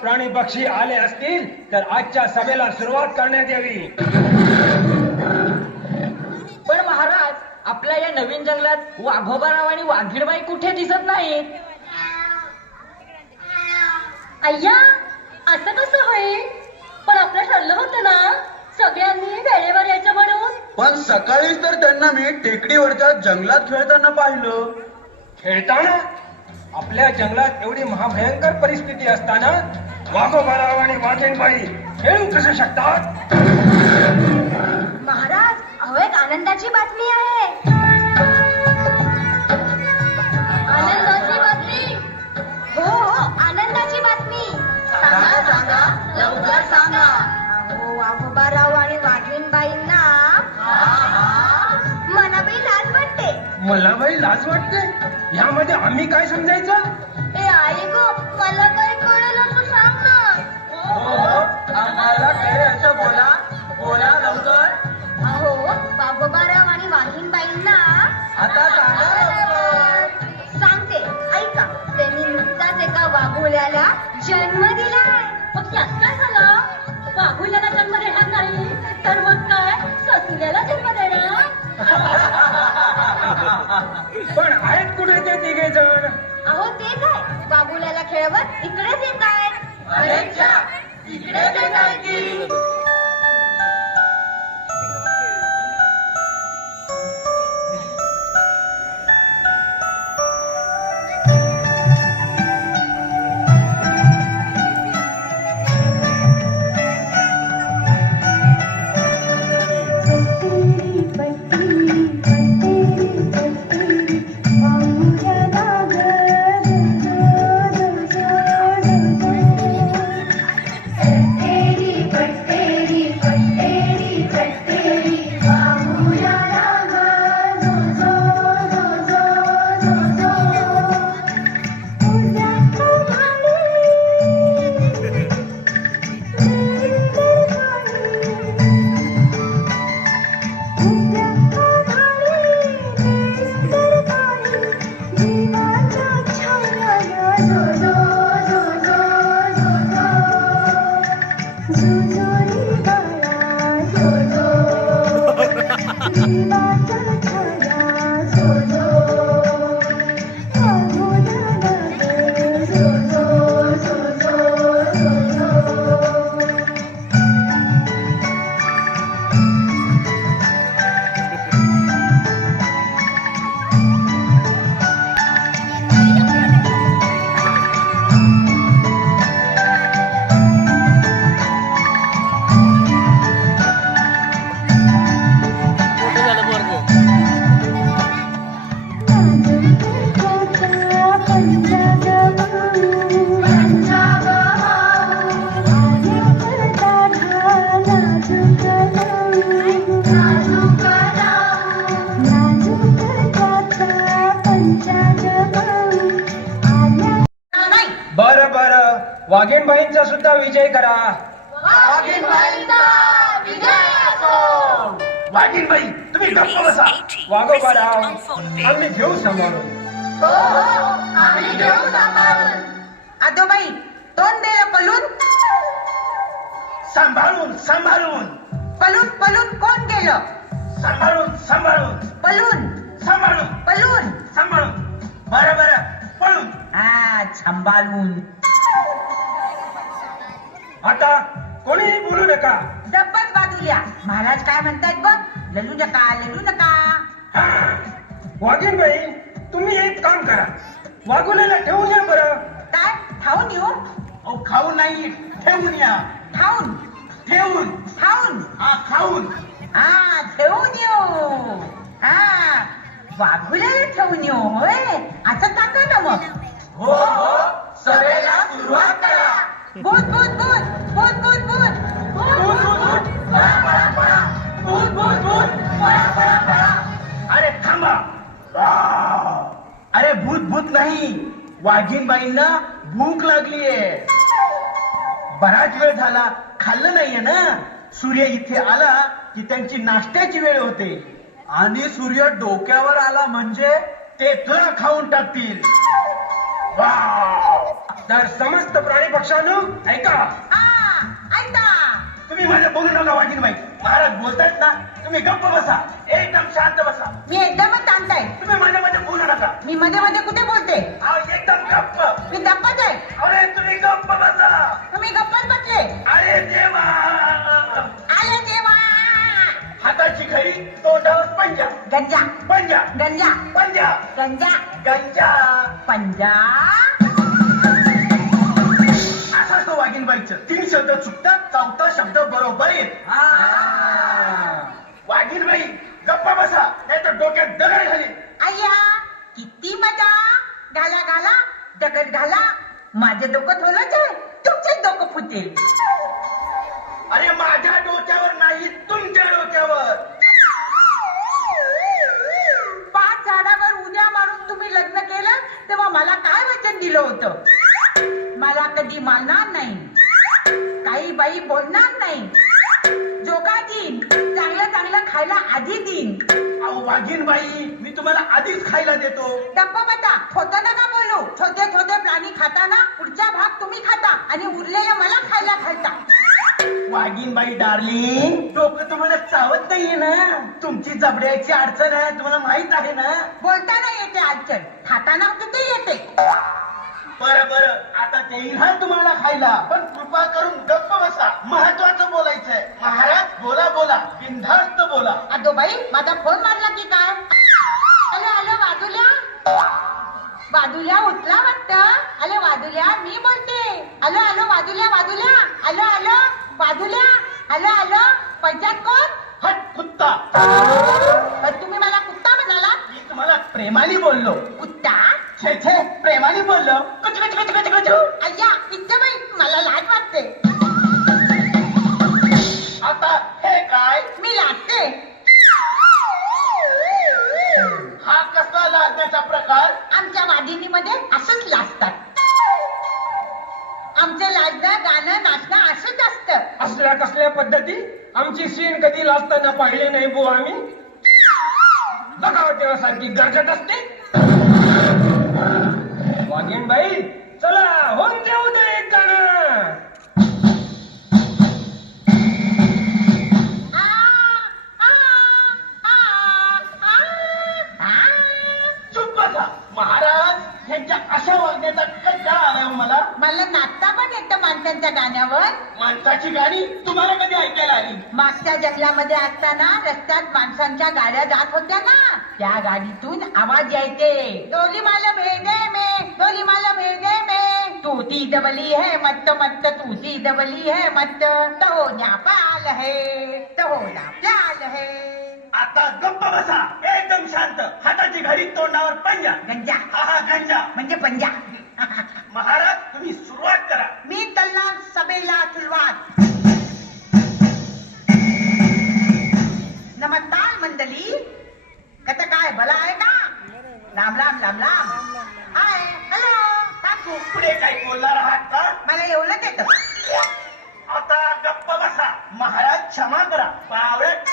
प्राणी पक्षी आले असतील तर आजच्या सभेला सुरुवात करण्यात यावी. पण महाराज, आपल्या या नवीन जंगलात वाघोबाराव आणि वाघीणबाई कुठे दिसत नाहीत. अय्या, असं कसं होईल? पण आपलं ठरलं होतं ना सगळ्यांनी वेळेवर यायचं म्हणून. पण सकाळीच तर त्यांना मी टेकडीवरच्या जंगलात खेळताना पाहिलं. खेळताना? आपल्या जंगलात एवढी महाभयंकर परिस्थिती असताना वाघोबाराव आणि वाघीणबाई खेळू कसे शकतात? महाराज, अहो एक आनंदाची बातमी आहे. आनंदाची बातमी? हो हो, आनंदाची बातमी. सांगा सांगा, लवकर सांगा. अहो वाघोबाराव आणि वाघीणबाईंना मनाबाई लाज वाटते. मला बाई लाज वाटते? यामध्ये आम्ही काय समजायचं? ए आई गो, मला काय कळेल असं सांग ना. आम्हाला काय असं बोला बोला लवकर. अहो वाघोबाराव आणि वाघीणबाईंना आता सांगा लवकर. सांगते, ऐका. त्यांनी नुकताच एका वाघोल्याला जन्म दिलाय. मग त्यात काय झालं? वाघोल्याला जन्म देणार नाही तर मग काय ससुल्याला जन्म देणार? पण आहेत कुठे ते तिघे जण? अहो ते काय, वाघोल्याला खेळवत इकडेच येत आहेत. अरेच्या, इकडे ते काय की. बरं बरं, वाघीणबाईंचा सुद्धा विजय करा. वाघीणबाई, तुम्ही गप्प बसा. वाघोबाराव, आम्ही घेऊ सांभाळून. आदोबाई, तोंड दे पलून. सांभाळून सांभाळून. पलून पलून कोण गेलं? सांभाळून सांभाळून. पलून सांभाळून पलून. सांभाळून. बरं बरं, पळून. हा, सांभाळून. आता कोणीही बोलू नका. डब्बच बाजूल्या. महाराज काय म्हणतात बघ. लढू नका, लढू नका. वाघीणबाई, तुम्ही एक काम करा, वाघोल्याला ठेवून या बरं. काय ठाऊन येऊ? अहो, खाऊन नाही, ठेवून या. ठाऊन ठेवून. ठाऊन. हा, खाऊन. हा, ठेवून येऊ. हा, वाघुल्याला ठेवून येऊ होय. असं सांगा ना मग. हो हो, सभेला सुरुवात करा. भूत भूत भूत भूत भूत भूत. भूत, भूत, भूत. पळा, पळा, पळा. भूत, भूत, भूत. पळा, पळा, पळा. अरे थांबा. अरे भूत भूत नाही, वाघीणबाईंना भूक लागलीये. बराच वेळ झाला खाल्लं नाहीये ना. सूर्य इथे आला की त्यांची नाश्त्याची वेळ होते. आणि सूर्य डोक्यावर आला म्हणजे ते तुला खाऊन टाकतील. वाव! तर समस्त प्राणी पक्षांनो ऐका. ऐका. तुम्ही माझ्या बोलू नका वाघीणबाई. महाराज बोलतायत ना, तुम्ही गप्प बसा, एकदम शांत बसा. मी एकदमच शांत आहे. तुम्ही माझ्या मध्ये बोलू नका. मी मध्ये मध्ये कुठे बोलते? अहो, एकदम गप्प. मी गप्पच आहे. अरे तुम्ही गप्प बसा. तुम्ही गप्पच बसले. अरे देवा. आले देवा. हाताची घडी, तोंडावर पंजा. गंजा पंजा. गंजा पंजा. गंजा गंजा. पंजा. असा तो वाघीणबाईचं 3 शब्द चुकतात, 4था शब्द बरोबर येत. वाघीणबाई गप्प बसा, नाही तर डोक्यात दगड घाली. अय्या किती मजा. घाला घाला दगड घाला. माझे डोकं थोलंच आहे, तुमचे डोकं फुटेल. अरे माझ्या डोक्यावर नाही, तुमच्या डोक्यावर. 5 झाडावर उद्या मारून तुम्ही लग्न केलं तेव्हा मला काय वचन दिलं होतं? मला कधी मारणार नाही, काही बाई बोलणार नाही, जोगा देईन, चांगलं चांगलं खायला आधी देईन. अहो वाघीणबाई, मी तुम्हाला आधीच खायला देतो. डब्ब बता, खोटं नका बोलू. छोटे छोटे प्राणी खाताना पुढचा भाग तुम्ही खाता आणि उरलेलं मला खायला घालता. वाघीणबाई डार्लिंग, डोकं तुम्हाला चावत नाहीये ना? तुमची जबड्याची अडचण आहे, तुम्हाला माहित आहे ना? बोलताना येते अडचण, खाताना कुठे येते. बरं बरं, आता ते येईल तुम्हाला खायला, पण कृपा करून गप्प बसा. महत्वाचं बोलायचंय. महाराज बोला बोला, बिनधास्त बोला. अदो बाई, माझा फोन मारला की काय? हॅलो हॅलो वादुल्या. वादुल्या उठला वाटतं. अरे वादुल्या, मी बोलते. हॅलो हॅलो वादुल्या वादुल्या. हॅलो हॅलो वादुल्या. हॅलो हॅलो पंचायत कोण? हट कुत्ता. पण तुम्ही मला कुत्ता म्हणाला? मी तुम्हाला प्रेमाने बोललो. कुत्ता? छे छे, प्रेमाने बोललो. कुचू कुचू कुचू कुचू कुचू. अय्या इतकं बाई, मला लाज वाटते. आता हे काय? मी लागते. हा कसला लाजण्याचा प्रकार? आमच्या वादिनीमध्ये असंच लाजतात. आमचं लाजणं गाणं नाचणं असंच असतं. असल्या कसल्या पद्धती आमची सीन कधी लाजताना पाहिली नाही बुवा आम्ही. बघा तेव्हासारखी गरजत असते. वाघीणबाई चला होऊन देऊ दे एक गाणं. चुप बसा. महाराज, ह्यांच्या अशा वागण्याचा कंटाळा आलाय हो मला. मला नाचता पण येतं माणसांच्या गाण्यावर. माणसाची गाणी तुम्हाला कधी ऐकायला आली? मागच्या जंगलामध्ये असताना रस्त्यात माणसांच्या गाड्या जात होत्या ना, त्या गाडीतून आवाज यायचे. डोली माल भेदे में, डोली माल भेदे में, तूती दबली है मत्त मत्त, तूती दबली है मत्त, तहोन्या पाल है, तहोना प्याल है. आता गप्प बसा, एकदम शांत. हाताची घडी, तोंडावर पंजा. गंजा हा हा गंजा. म्हणजे पंजा. महाराज तुम्ही सुरुवात करा. मी तलनार सभेला सुरुवात. नमस्कार मंडळी, कसं काय भला आहे का? राम राम राम राम. हाय हॅलो काकू. पुढे काय बोलणार आहात का? मला एवढंच येतं. आता गप्प बसा. महाराज क्षमा करा. बावळट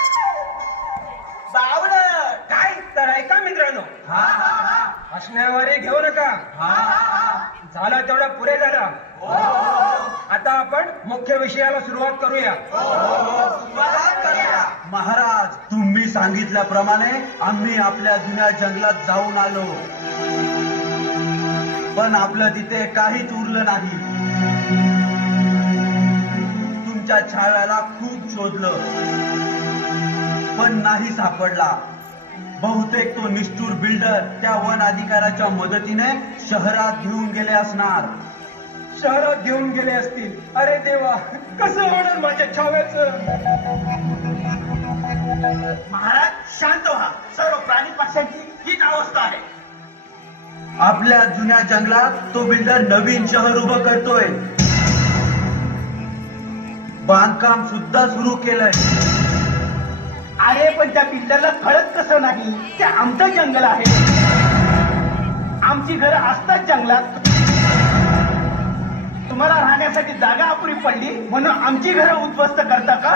बावळट. काय तर ऐका मित्रांनो, हा हा हा. हसण्यावारे घेऊ नका. हा हा. झालं तेवढं पुरे झालं. आता आपण मुख्य विषयाला सुरुवात करूया. महाराज, तुम्ही सांगितल्याप्रमाणे आम्ही आपल्या जुन्या जंगलात जाऊन आलो, पण आपलं तिथे काहीच उरलं नाही. तुमच्या छाव्याला खूप शोधलं पण नाही सापडला. बहुतेक तो निष्ठुर बिल्डर त्या वन अधिकाऱ्याच्या मदतीने शहरात घेऊन गेले असणार. शहरात घेऊन गेले असतील. अरे देवा, कसं होणार माझ्या छाव्याचं? महाराज शांत व्हा. सर्व प्राणी पक्ष्यांची हीच अवस्था आहे. आपल्या जुन्या जंगलात तो बिल्डर नवीन शहर उभं करतोय. बांधकाम सुद्धा सुरू केलंय. अरे पण त्या बिल्डरला कळत कसं नाही? ते आमचं जंगल आहे. आमची घरं असतात जंगलात. तुम्हाला राहण्यासाठी जागा अपुरी पडली म्हणून आमची घरं उद्ध्वस्त करता का?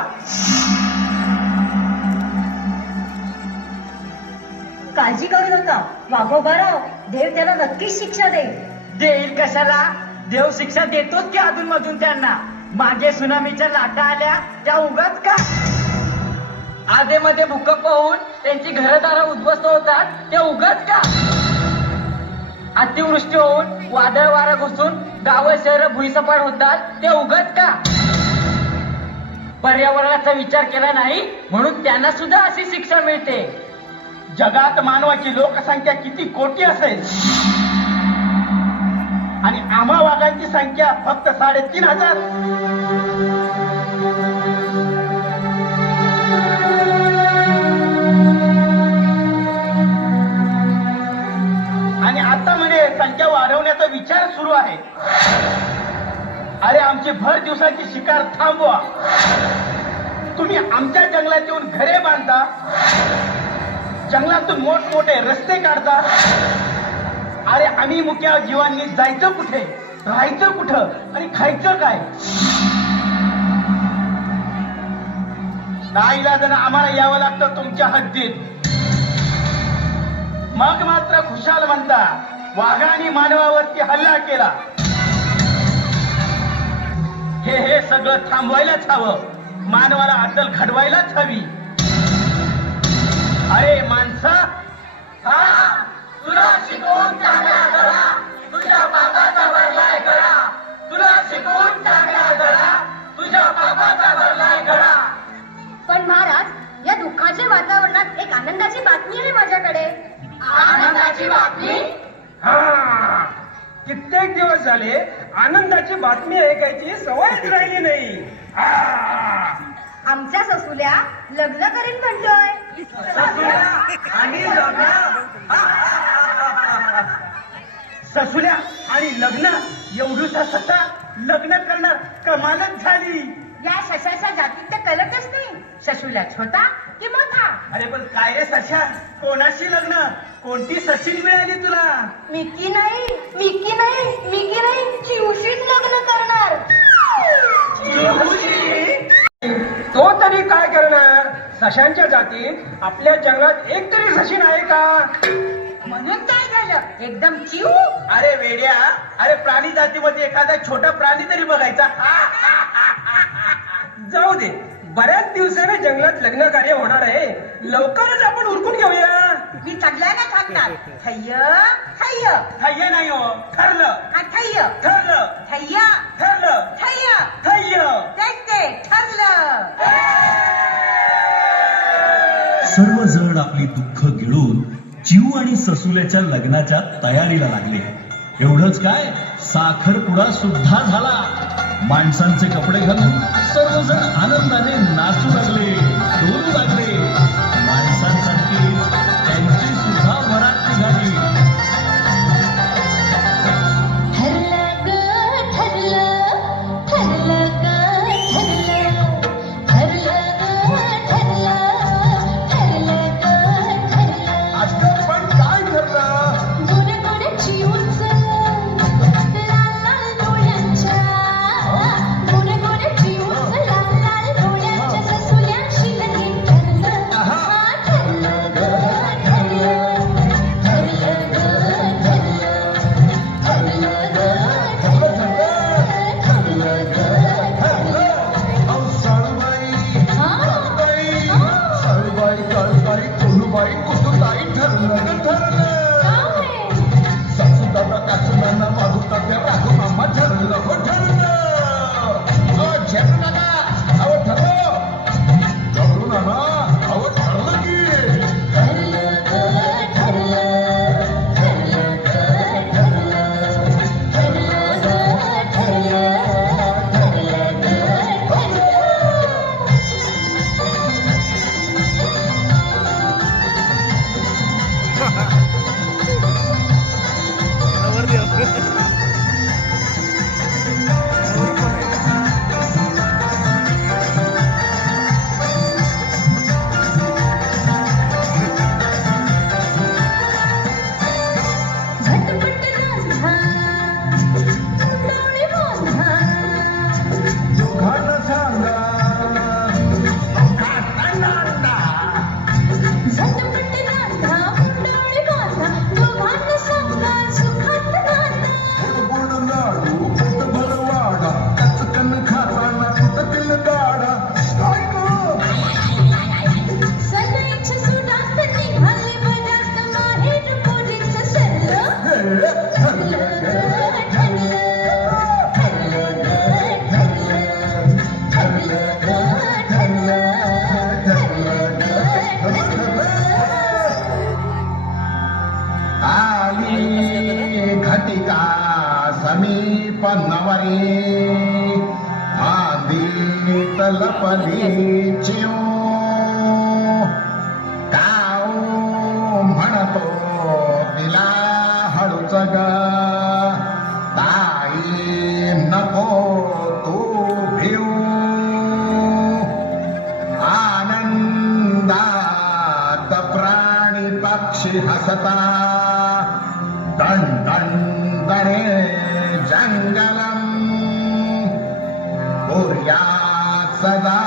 काळजी करू नका वाघोबाराव, देव त्याला नक्कीच शिक्षा देईल. देईल कशाला? देव शिक्षा देतोच की अधून मधून त्यांना. मागे सुनामीच्या लाटा आल्या त्या उगाच का? आधेमध्ये भूकंप होऊन त्यांची घरदारं उद्ध्वस्त होतात ते उगाच का? अतिवृष्टी होऊन वादळ वारा घुसून गावं शहर भुईसपाट होतात ते उगाच का? पर्यावरणाचा विचार केला नाही म्हणून त्यांना सुद्धा अशी शिक्षा मिळते. जगात मानवाची लोकसंख्या किती कोटी असेल आणि आम्हा वाघांची संख्या फक्त 3,500. आणि आता म्हणजे संख्या वाढवण्याचा विचार सुरू आहे. अरे आमची भर दिवसाची शिकार थांबवा. तुम्ही आमच्या जंगलात येऊन घरे बांधता, जंगलातून मोठमोठे रस्ते काढता. अरे आम्ही मुक्या जीवांनी जायचं कुठे, राहायचं कुठं आणि खायचं काय? नाईलाजानं आम्हाला यावं लागतं तुमच्या हद्दीत. मग मात्र खुशाल म्हणता वाघाने मानवावरती हल्ला केला. हे सगळं थांबवायलाच हवं. मानवाला अद्दल घडवायलाच हवी. अरे माणसा, तुला शिकवून चांगला धडा, तुझ्या बाबाचा भरलाय गळा. तुला शिकवून चांगला धडा, तुझ्या बाबाचा भरलाय गळा. पण महाराज, या दुःखाच्या वातावरणात एक आनंदाची बातमी आहे माझ्याकडे. आनंदाची बातमी? हा, कित्येक दिवस झाले आनंदाची बातमी ऐकायची सवयच राहिली नाही. आमच्या ससुल्या लग्न करीन म्हणतोय. आणि लग्न, ससुल्या आणि लग्न, एवढूसा ससा लग्न करणार कमालच झाली. या शशाच्या जातीत तर कळतच नाही. शशूला छोटा की मोठा? अरे पण काय रे सशा, कोणाशी लग्न? कोणती सशीन मिळाली तुला? मिकी नाही, मिकी नाही, मिकी नाही, चिवशीच लग्न करणार. तो तरी काय करणार? सशांच्या जातीत आपल्या जंगलात एक तरी सशीन आहे का? म्हणून काय झालं? एकदम चिव. अरे वेड्या, अरे प्राणी जातीमध्ये एखादा छोटा प्राणी तरी बघायचा. जाऊ दे, बऱ्याच दिवसाने जंगलात लग्न कार्य होणार आहे. लवकरच आपण उरकून घेऊया. मी सगळ्यांना सांगणार. थय्य थय्य थय्य नाही हो, ठरलं थय्य ठरलं थय्य ठरलं थय्य थय्य. तेच ते ठरलं. सर्वजण आपली दुःख गिळून चिऊ आणि ससुल्याच्या लग्नाच्या तयारीला लागले. एवढंच काय, साखरपुडा सुद्धा झाला. माणसांचे कपडे घालून सर्वजण आनंदाने नाचू लागले, डोलू लागले. माणसांसारखी त्यांची सुद्धा वरात निघाली. ठरलं ग ठरलं, ठरलं ग ठरलं, ठरलं ग ठरलं, ठरलं ग ठरलं. असं पण काय ठरलं? गुण गुणची उचल, लाल लाल डोळ्यांच्या, गुण गुणची उचल, लाल लाल डोळ्यांच्या ससुल्याशी लगीन ठरलं. ठरलं ग आली घटिका समीप नवरी आंधी तलपली चिव काऊ म्हणतो तिला हळूच ग ताई नको तू भिऊ आनंदात प्राणी पक्षी हसता दण दण दणे जंगलम कुर्यात् सदा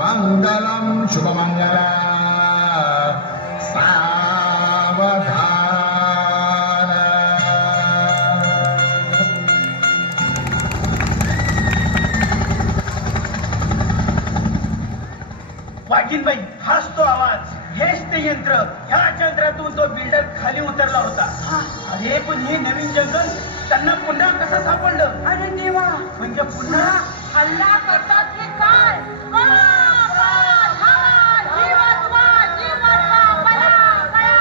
मंगलम शुभमंगल सावधान. वाघीणबाई हाच तो आवाज, हेच ते यंत्र. ह्याच यंत्रातून तो बिल्डर खाली उतरला होता. अरे पण हे नवीन जंगल त्यांना पुन्हा कसं सापडलं? अरे देवा, म्हणजे पुन्हा हल्ला करतात की काय? पळा, पळा, धावा, जीव वाचवा, जीव वाचवा, पळा, पळा.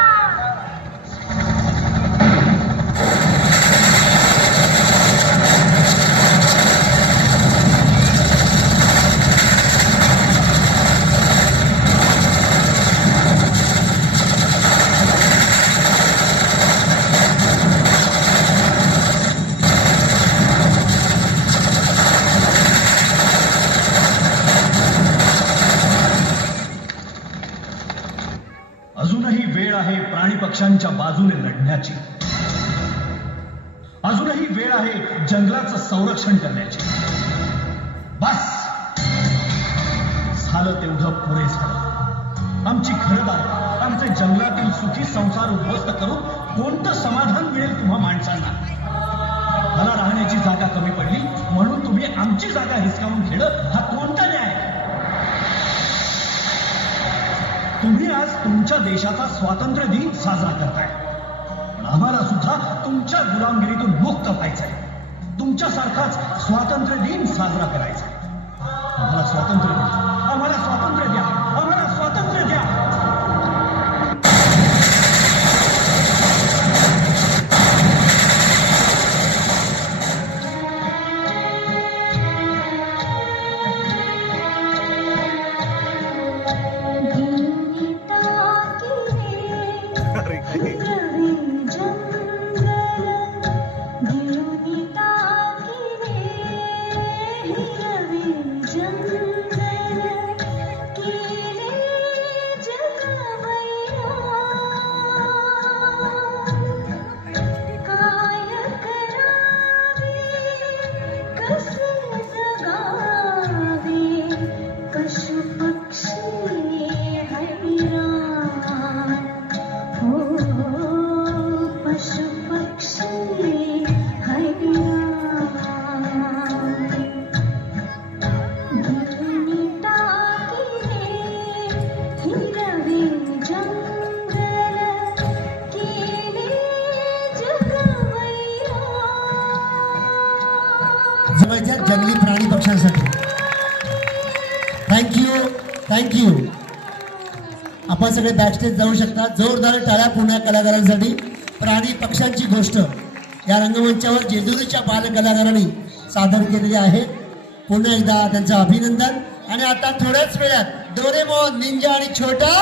अजूनही वेळ आहे प्राणी पक्ष्यांच्या बाजूने लढण्याची. अजूनही वेळ आहे जंगलाचं संरक्षण करण्याची. बस झालं तेवढं पुरे झालं. आमची घरदार, आमचे जंगलातील सुखी संसार उद्ध्वस्त करून कोणतं समाधान मिळेल तुम्हा माणसांना? मला राहण्याची जागा कमी पडली म्हणून तुम्ही आमची जागा हिसकावून घेणं हा कोणता न्याय? तुम्ही आज तुमच्या देशाचा स्वातंत्र्य दिन साजरा करताय, पण आम्हाला सुद्धा तुमच्या गुलामगिरीतून मुक्त व्हायचंय. तुमच्यासारखाच स्वातंत्र्य दिन साजरा करायचा. आम्हाला स्वातंत्र्य द्या, आम्हाला स्वातंत्र्य द्या, आम्हाला स्वातंत्र्य द्या. जवळच्या जंगली प्राणी पक्ष्यांसाठी थँक्यू. आपण सगळे बॅकस्टेज जाऊ शकता. जोरदार टाळ्या पुण्या कलाकारांसाठी. प्राणी पक्ष्यांची गोष्ट या रंगमंचावर जेजुरीच्या बालकलाकारांनी सादर केलेली आहे. पुन्हा एकदा त्यांचं अभिनंदन. आणि आता थोड्याच वेळात डोरेमोन, निंजा आणि छोटा